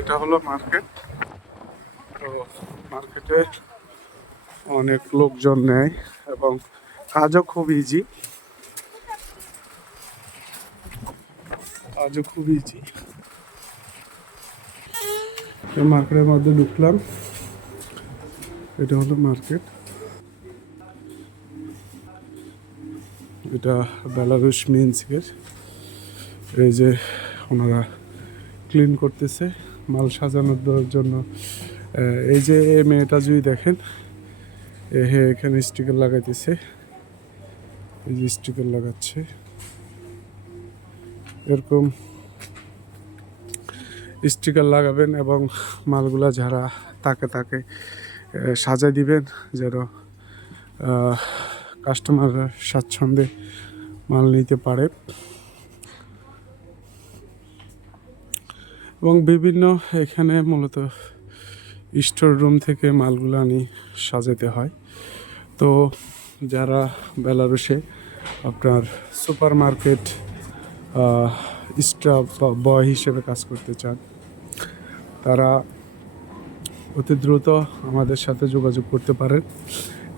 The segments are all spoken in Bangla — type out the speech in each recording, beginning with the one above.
এটা হলো মার্কেট। তো মার্কেটে অনেক লোকজন নেয় এবং কাজও খুব ইজি। মার্কেটের মধ্যে ঢুকলাম। এটা হলো মার্কেট। এটা বেলারুশ মিনস্কের। এই যে ওনারা ক্লিন করতেছে মাল সাজানোর জন্য। এই যে এই মেয়েটা যদি দেখেন, এখানে স্টিকার লাগাইতেছে। এই যে স্টিকার লাগাচ্ছে, এরকম স্টিকার লাগাবেন এবং মালগুলা যারা তাকে সাজাই দিবেন, যেন কাস্টমাররা স্বাচ্ছন্দ্যে মাল নিতে পারে। এবং বিভিন্ন এখানে মূলত স্টোর রুম থেকে মালগুলো আনি সাজাতে হয়। তো যারা বেলারুশে আপনার সুপার মার্কেট স্টাফ বা বয় হিসেবে কাজ করতে চান, তারা অতি দ্রুত আমাদের সাথে যোগাযোগ করতে পারেন।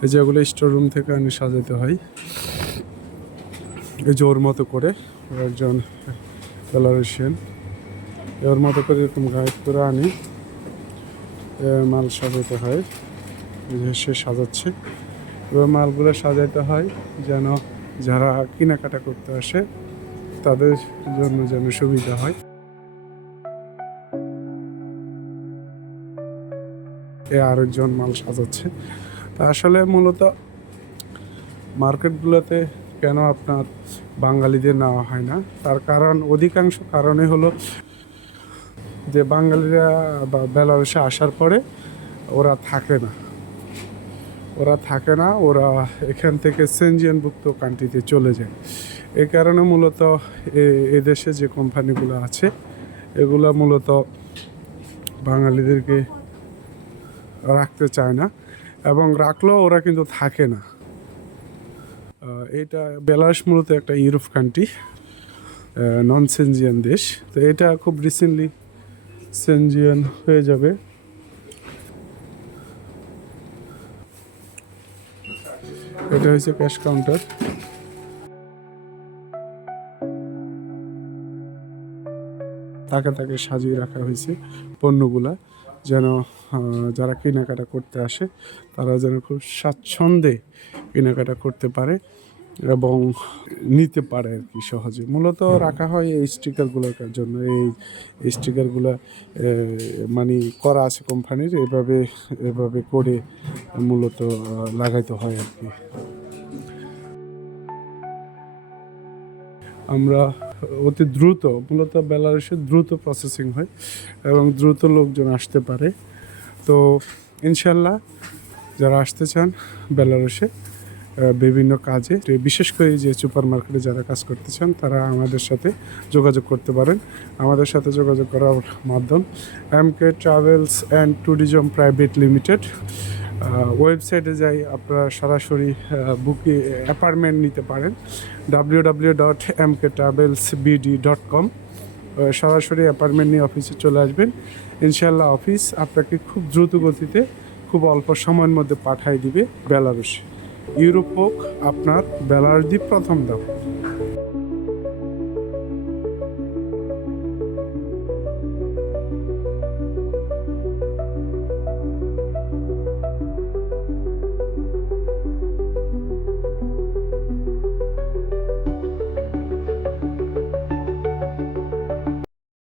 এই যেগুলো স্টোর রুম থেকে আনি সাজাতে হয়, এই যে ওর মতো করে একজন বেলারুশিয়ান ওর মতো করে এরকম গাইড করে আনি মাল সাজাতে হয়। সে সাজাচ্ছে, এবার মালগুলো সাজাইতে হয় যেন যারা কেনাকাটা করতে আসে তাদের জন্য যেন সুবিধা হয়। আরেকজন মাল সাজাচ্ছে। তা আসলে মূলত মার্কেটগুলোতে কেন আপনার বাঙালিদের নেওয়া হয় না, তার কারণ অধিকাংশ কারণে হলো যে বাঙালিরা বা বেলারুশে আসার পরে ওরা থাকে না, ওরা এখান থেকে সেনজিয়ানভুক্ত কান্ট্রিতে চলে যায়। এই কারণে মূলত এদেশে যে কোম্পানিগুলো আছে এগুলো মূলত বাঙালিদেরকে রাখতে চায় না, এবং রাখলেও ওরা কিন্তু থাকে না। এটা বেলারুশ মূলত একটা ইউরোপ কান্ট্রি, নন সেনজিয়ান দেশ। তো এটা খুব রিসেন্টলি সেনজিয়ান হয়ে যাবে। এটা হচ্ছে ক্যাশ কাউন্টার। তাকে সাজিয়ে রাখা হয়েছে পণ্যগুলা, যেন যারা কেনাকাটা করতে আসে তারা যেন খুব স্বাচ্ছন্দ্যে কেনাকাটা করতে পারে এবং নিতে পারে আর কি সহজে। মূলত রাখা হয় এই স্টিকারগুলোর জন্য। এই স্টিকারগুলো মানে করা আছে কোম্পানির, এভাবে করে মূলত লাগাইতে হয় আর কি। আমরা অতি দ্রুত, মূলত বেলারুশে দ্রুত প্রসেসিং হয় এবং দ্রুত লোকজন আসতে পারে। তো ইনশাল্লাহ যারা আসতে চান বেলারুশে বিভিন্ন কাজে, বিশেষ করে যে সুপার মার্কেটে যারা কাজ করতে চান, তারা আমাদের সাথে যোগাযোগ করতে পারেন। আমাদের সাথে যোগাযোগ করার মাধ্যম MK travels and tourism private limited. ওয়েবসাইটে যাই আপনারা সরাসরি বুকিং অ্যাপার্টমেন্ট নিতে পারেন, www.mktravelsbd.com। সরাসরি অ্যাপার্টমেন্ট নিয়ে অফিসে চলে আসবেন। ইনশাল্লাহ অফিস আপনাকে খুব দ্রুত গতিতে খুব অল্প সময়ের মধ্যে পাঠিয়ে দিবে বেলারুশে। ইউরোপ হোক আপনার বেলারুশ প্রথম ধাপ।